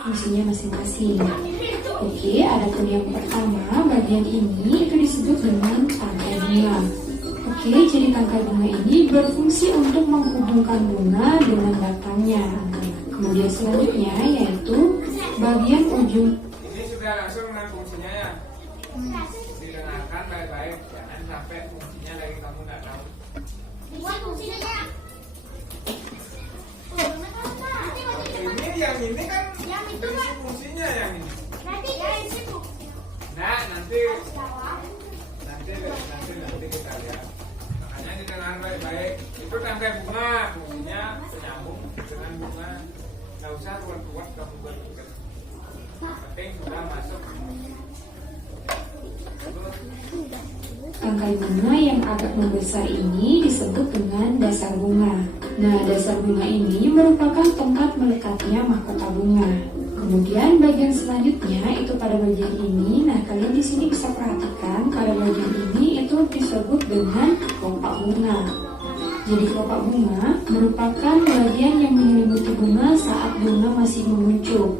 fungsinya masing-masing. Oke, adapun yang pertama, bagian ini itu disebut dengan tangkai bunga. Oke, jadi tangkai bunga ini berfungsi untuk menghubungkan bunga dengan batangnya. Kemudian selanjutnya yaitu bagian ujung. Ini sudah langsung dengan fungsinya ya. Didengarkan baik-baik, jangan sampai fungsinya lagi kamu nggak tahu. Ini kan fungsinya yang ini. Nah, nanti kita lihat. Makanya didengar baik-baik. Itu tangkai bunga, fungsinya menyambung dengan bunga. Nggak usah ruwet-ruwet kamu berpikir. Penting sudah masuk. Tangkai bunga yang agak membesar ini disebut dengan dasar bunga. Nah, dasar bunga ini merupakan tempat melekatnya mahkota bunga. Kemudian bagian selanjutnya itu pada bagian ini. Nah, kalian di sini bisa perhatikan pada bagian ini itu disebut dengan kelopak bunga. Jadi kelopak bunga merupakan bagian yang menyelimuti bunga saat bunga masih menguncup.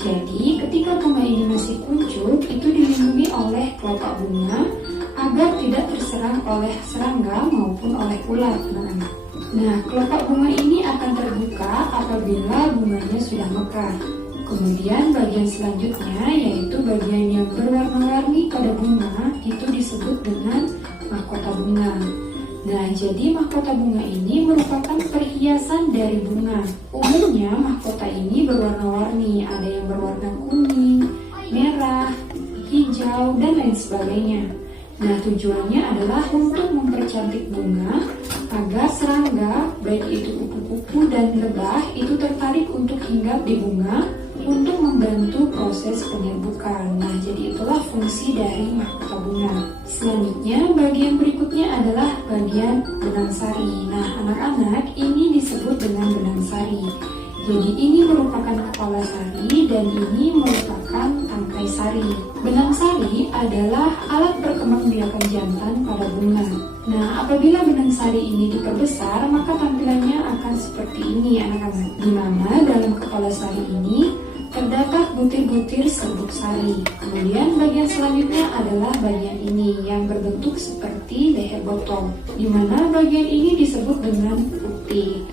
Jadi ketika bunga ini masih kuncup, itu dilindungi oleh kelopak bunga agar tidak terserang oleh serangga maupun oleh ulat. Nah, kelopak bunga ini akan terbuka apabila bunganya sudah mekar. Kemudian bagian selanjutnya yaitu bagian yang berwarna-warni pada bunga itu disebut dengan mahkota bunga. Nah, jadi mahkota bunga ini merupakan perhiasan dari bunga. Umumnya mahkota ini berwarna-warni, ada yang berwarna kuning, merah, hijau, dan lain sebagainya. Nah, tujuannya adalah untuk mempercantik bunga agar serangga, baik itu kupu-kupu dan lebah, itu tertarik untuk hinggap di bunga untuk membantu proses penyerbukan. Nah, jadi itulah fungsi dari mahkota bunga. Selanjutnya, bagian berikutnya adalah bagian benang sari. Nah, anak-anak, ini disebut dengan benang sari. Jadi ini merupakan kepala sari dan ini merupakan tangkai sari. Benang sari adalah alat perkembangbiakan jantan pada bunga. Nah, apabila benang sari ini diperbesar, maka tampilannya akan seperti ini anak-anak. Di mana dalam kepala sari ini terdapat butir-butir serbuk sari. Kemudian bagian selanjutnya adalah bagian ini yang berbentuk seperti leher botol, di mana bagian ini disebut dengan putik.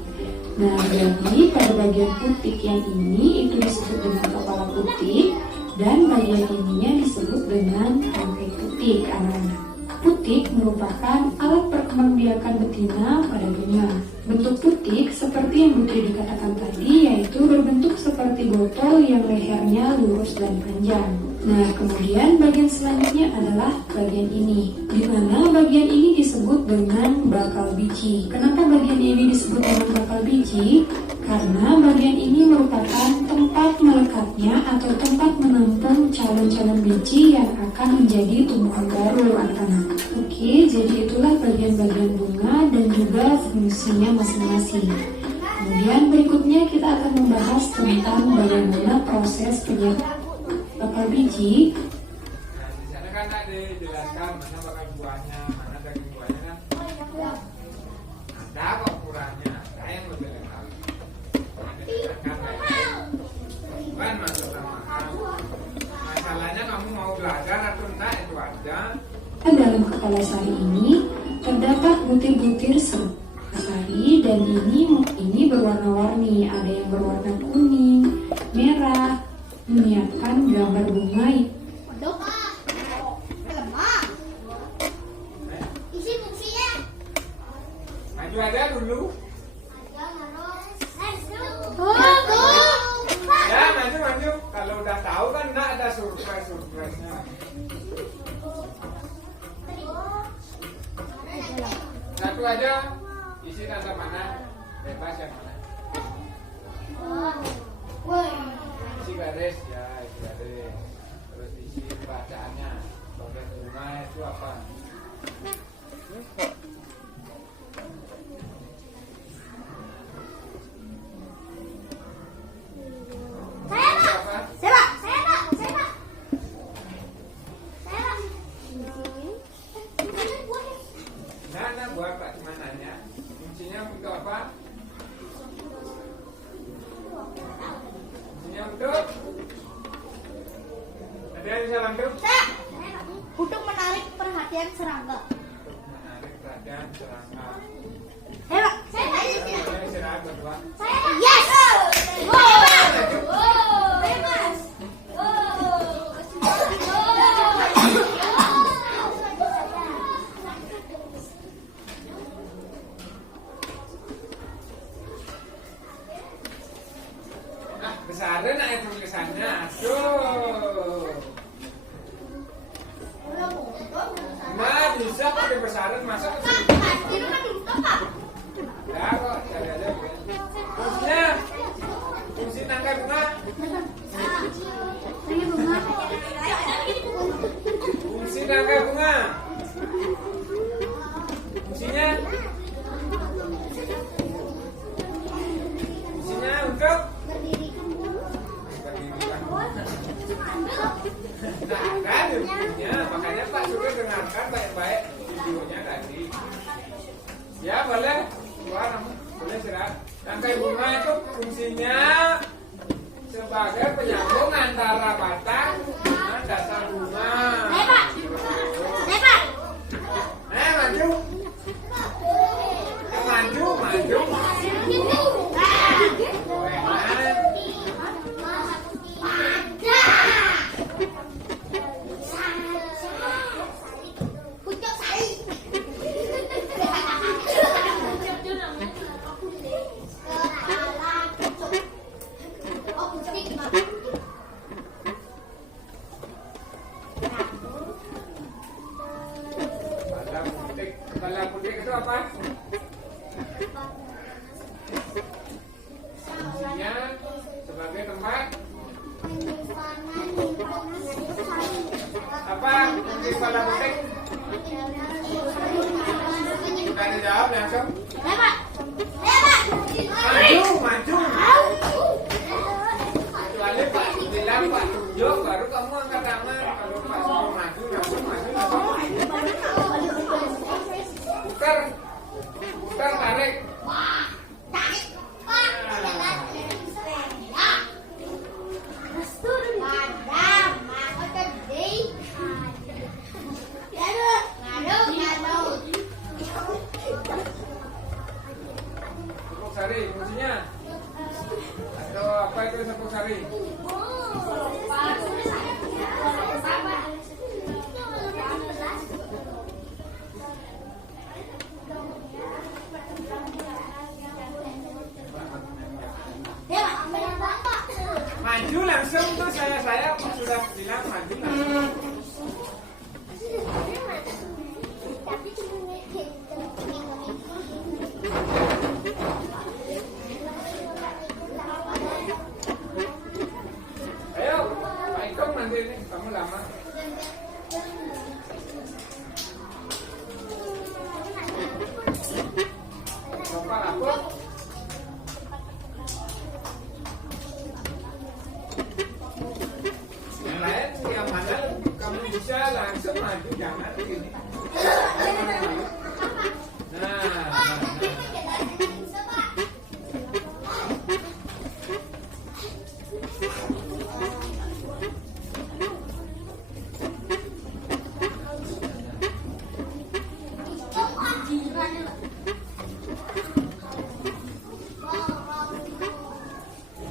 Nah, jadi pada bagian putik yang ini itu disebut dengan kepala putik dan bagian ininya disebut dengan tangkai putik anak-anak. Putik merupakan alat perkembangbiakan betina pada bunga. Bentuk putik seperti yang Putri dikatakan tadi yaitu berbentuk seperti botol yang lehernya lurus dan panjang. Nah, kemudian bagian selanjutnya adalah bagian ini, di mana bagian ini disebut dengan bakal biji. Kenapa bagian ini disebut dengan bakal biji? Karena bagian ini merupakan tempat melekatnya atau tempat menampung calon-calon biji yang akan menjadi tumbuhan baru anak-anak. Oke, jadi itulah bagian-bagian bunga dan juga fungsinya masing-masing. Kemudian berikutnya kita akan membahas tentang bagaimana proses penyerbukan bakal biji. Nah, di sana kan ada dijelaskan mana bakal buahnya, mana daging buahnya kan. Ada kok kurangnya, ada yang lebih lengkap. Bukan masalah mahal. Masalahnya kamu mau belajar atau enggak itu aja. Dalam kepala sari ini terdapat butir-butir serbuk sari dan ini berwarna-warni, ada yang berwarna kuning, merah, menyiapkan gambar bunga. Isi fungsinya. Maju aja dulu. Ya, maju. Kalau udah tahu kan enggak ada surprise-nya. Satu aja, isi tanda mana, bebas yang mana. Isi garis ya, isi garis. Terus isi bacaannya. Bagian bunga itu apa? Nah, buat Pak cuma nanya, fungsinya untuk apa? Fungsinya untuk bisa bantu? Untuk menarik perhatian serangga. Menarik perhatian serangga. Ayo, Pak. Saya di sini. Serangga berdua. Yes. Bebas. Nah, besarin aja tulisannya. Aduh. Nah, bisa pakai besarin masa Ini kan dibuka, Pak. ya kok cari aja. Fungsinya, fungsi tangkai bunga. Ini bunga. Fungsi tangkai bunga. Fungsinya, fungsinya untuk Berdirikan bunga. nah kan intinya, makanya Pak Surya dengarkan baik-baik videonya tadi. Ya boleh, keluar boleh istirahat. Tangkai bunga itu fungsinya sebagai penyambung antara batang dengan dasar bunga. Ayo, Pak. Ayo, Pak. Maju. Maju, maju. Pucuk sari. Oh, pucuk. Bala putih itu apa? Fungsinya sebagai tempat apa? Fungsi bala putih? Kita dijawab langsung. Ayo, Pak. Ayo, Pak. Maju, maju. Kecuali Pak bilang Pak tunjuk, baru kamu angkat tangan. Kalau Pak suruh maju, langsung maju, langsung. Putar, putar, tarik. Tarik, Pak. Madam, aku tadi. Ngadu. Sepuk sari, fungsinya? Atau apa itu sepuk sari? Maju langsung tuh saya sudah bilang maju langsung. Ayo, Pak Ikong nanti ini kamu lama. Bapak apa? Yang lain yang mana kamu bisa langsung maju, jangan begini. Nah.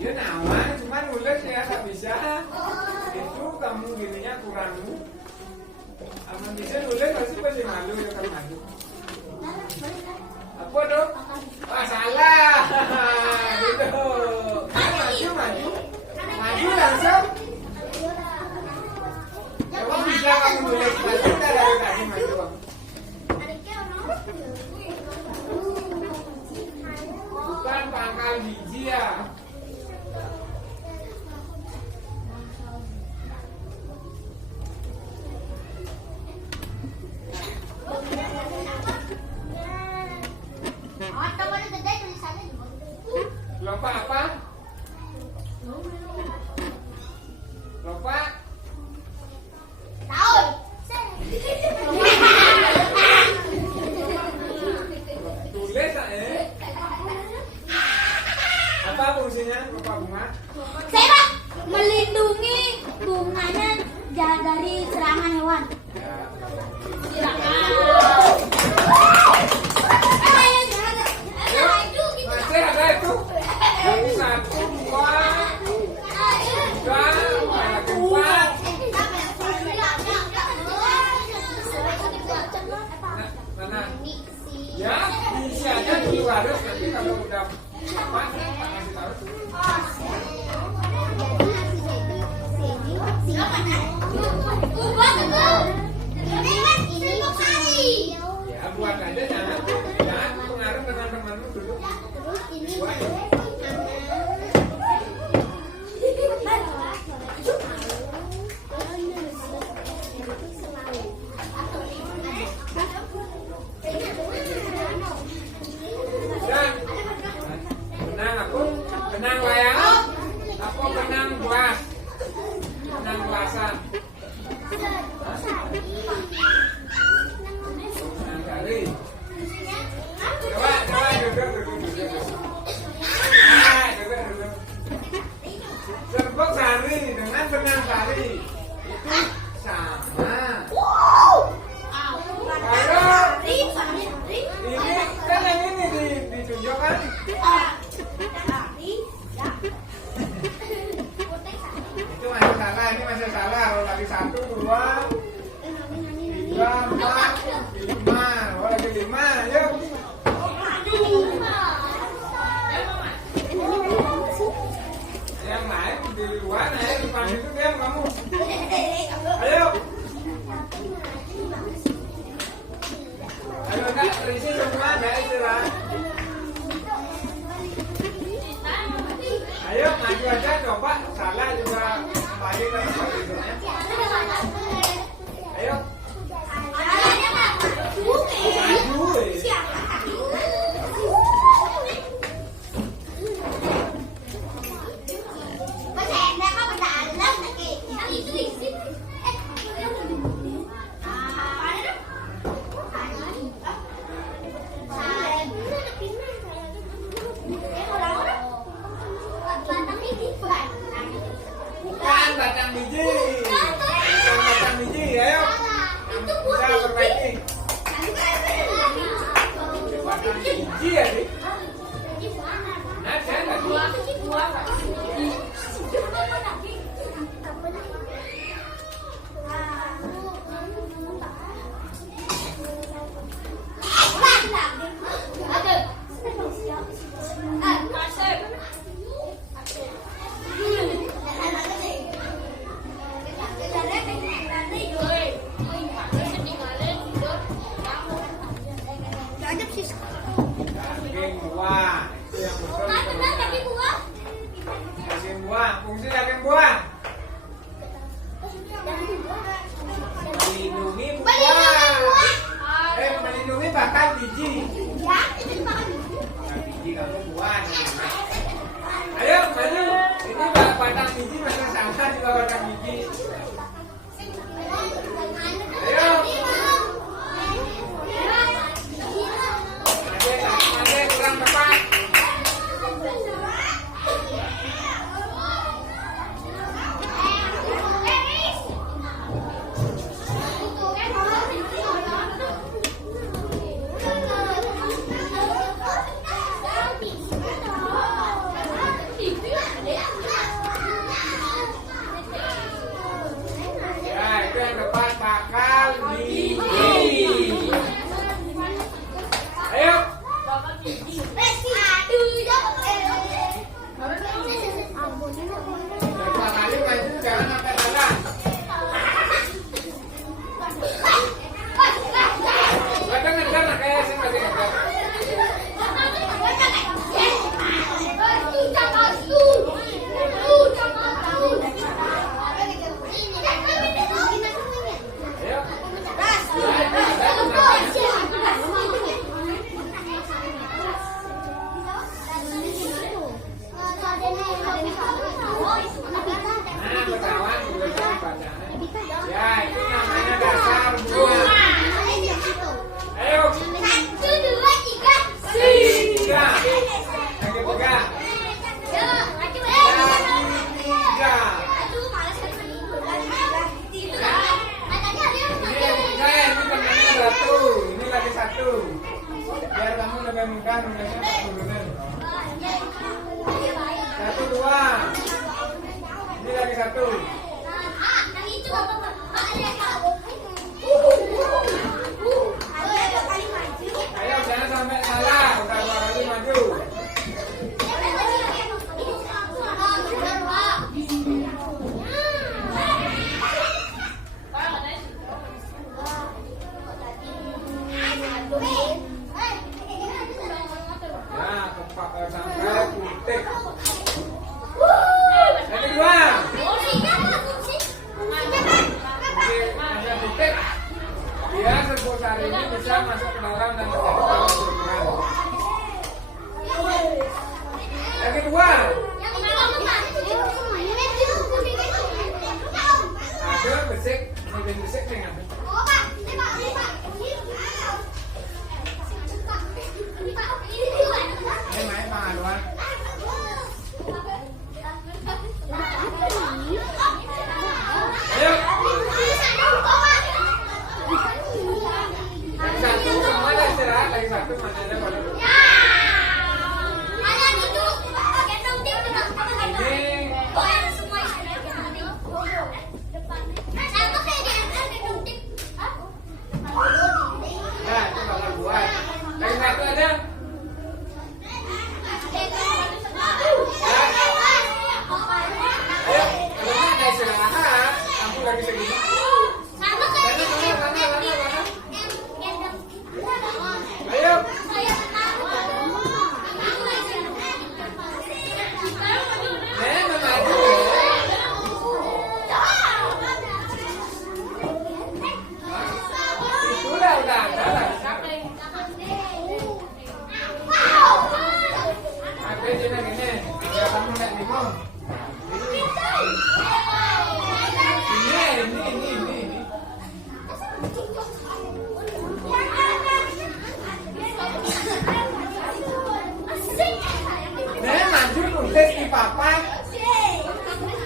Dia nama, cuma nulis ya tak bisa. Itu kamu gininya kurang. Aman bisa nulis pasti malu ya kan maju. Apa dong? Wah salah. Gitu. Maju, maju. Maju langsung. Emang bisa kamu nulis maju dari tadi maju. Bukan pangkal biji ya. Lompat apa? serangan hewan. Ya. Masih ada itu. Jadi 1, 2, 3, 4. Mana? Ya, diisi aja dulu harus. Nanti kalau udah pas, kasih taruh. Ya, buat aja jangan pengaruh dengan temanmu dulu. Dan benang aku, benang layangan, aku benang buas, benang buasan, benang kali. Coba duduk. Ah, duduk. Serbuk sari dengan benang sari itu sama. Ini kan yang ini ditunjukkan. Itu masih salah, ini masih salah. Kalau lagi 1, 2, 3, 4, 5. Oh lagi 5, yuk. Yang lain di luar, di depan itu diam kamu. Ayo. Ayo kak, berisi semua, ada istirahat. Ayo maju aja, coba salah juga kembali ke tempat tidurnya. Ayo. Maju. Bukan batang biji. Bukan batang biji, ayo. Bisa perbaiki. Batang biji ya, Dik. Ada enggak? Daging buah. Itu yang betul. Daging buah. Fungsi daging buah. Melindungi buah. Melindungi batang biji. Ya, biji kamu buah. Ayo maju. Ini batang biji masih sama juga batang biji. Ayo. Masih kurang tepat. nulisnya turunin. Satu, dua. Ini lagi satu. Ayo jangan sampai salah. Udah 2 kali maju. Ya, sampai putik. Yang kedua. Hanya putik. Biar serbuk sari ini bisa masuk ke dalam dan menjadi dalam berkurang. Yang kedua. Ada besik. Ini besik dengan ini main pengaduan. Ayo. Lagi satu semua ada istirahat. Lagi satu mana ada pada ini. Nah, itu bakal buat. Lagi satu ada. Ayo, kalau ada istirahat, aku lagi segini. Ayo. Maju. Udah lah. Apa gini. Ya kamu lihat nih, Bang. Ini. Maju nulis di papan.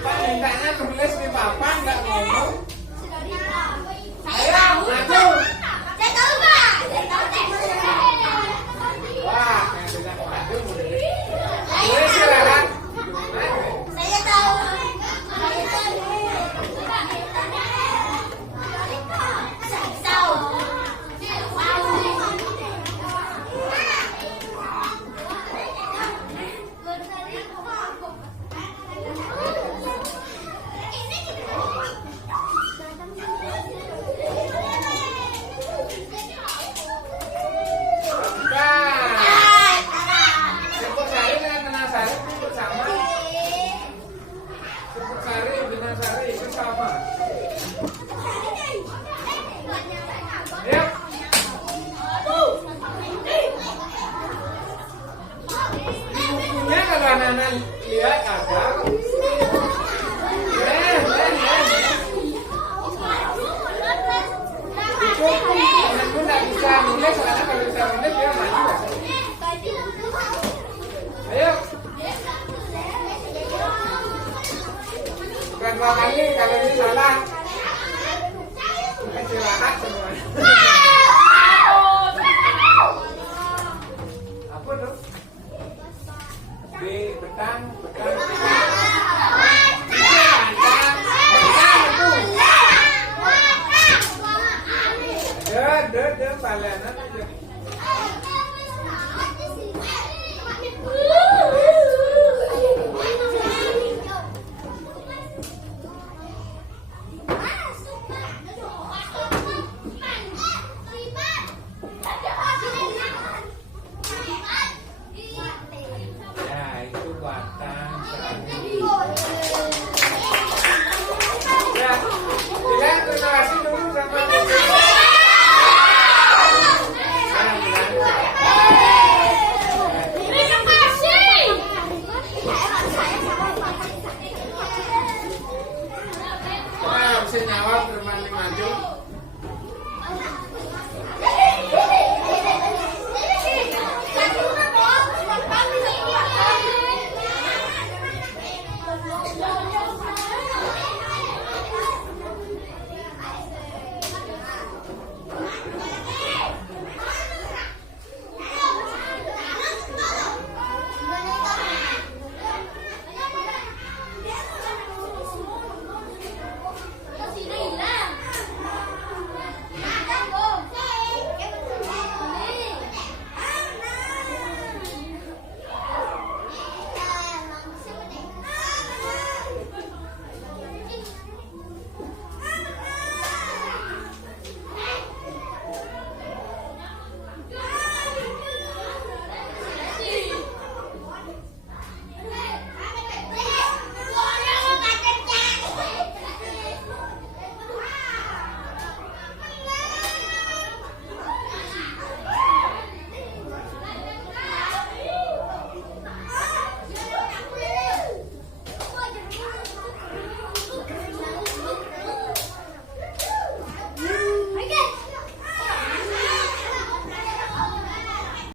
Pak mintanya nulis di papan, nggak ngomong. Ayo, maju. Wah, yang sudah maju. Boleh silakan. Anak-anak lihat ada itu anakku nggak bisa nulis soalnya kalau bisa nulis dia maju. Ayo bukan 2 kali kalau ini salah istirahat semuanya. Apa tuh? Betang. Deh, palanan aja. Nyawa bermain maju.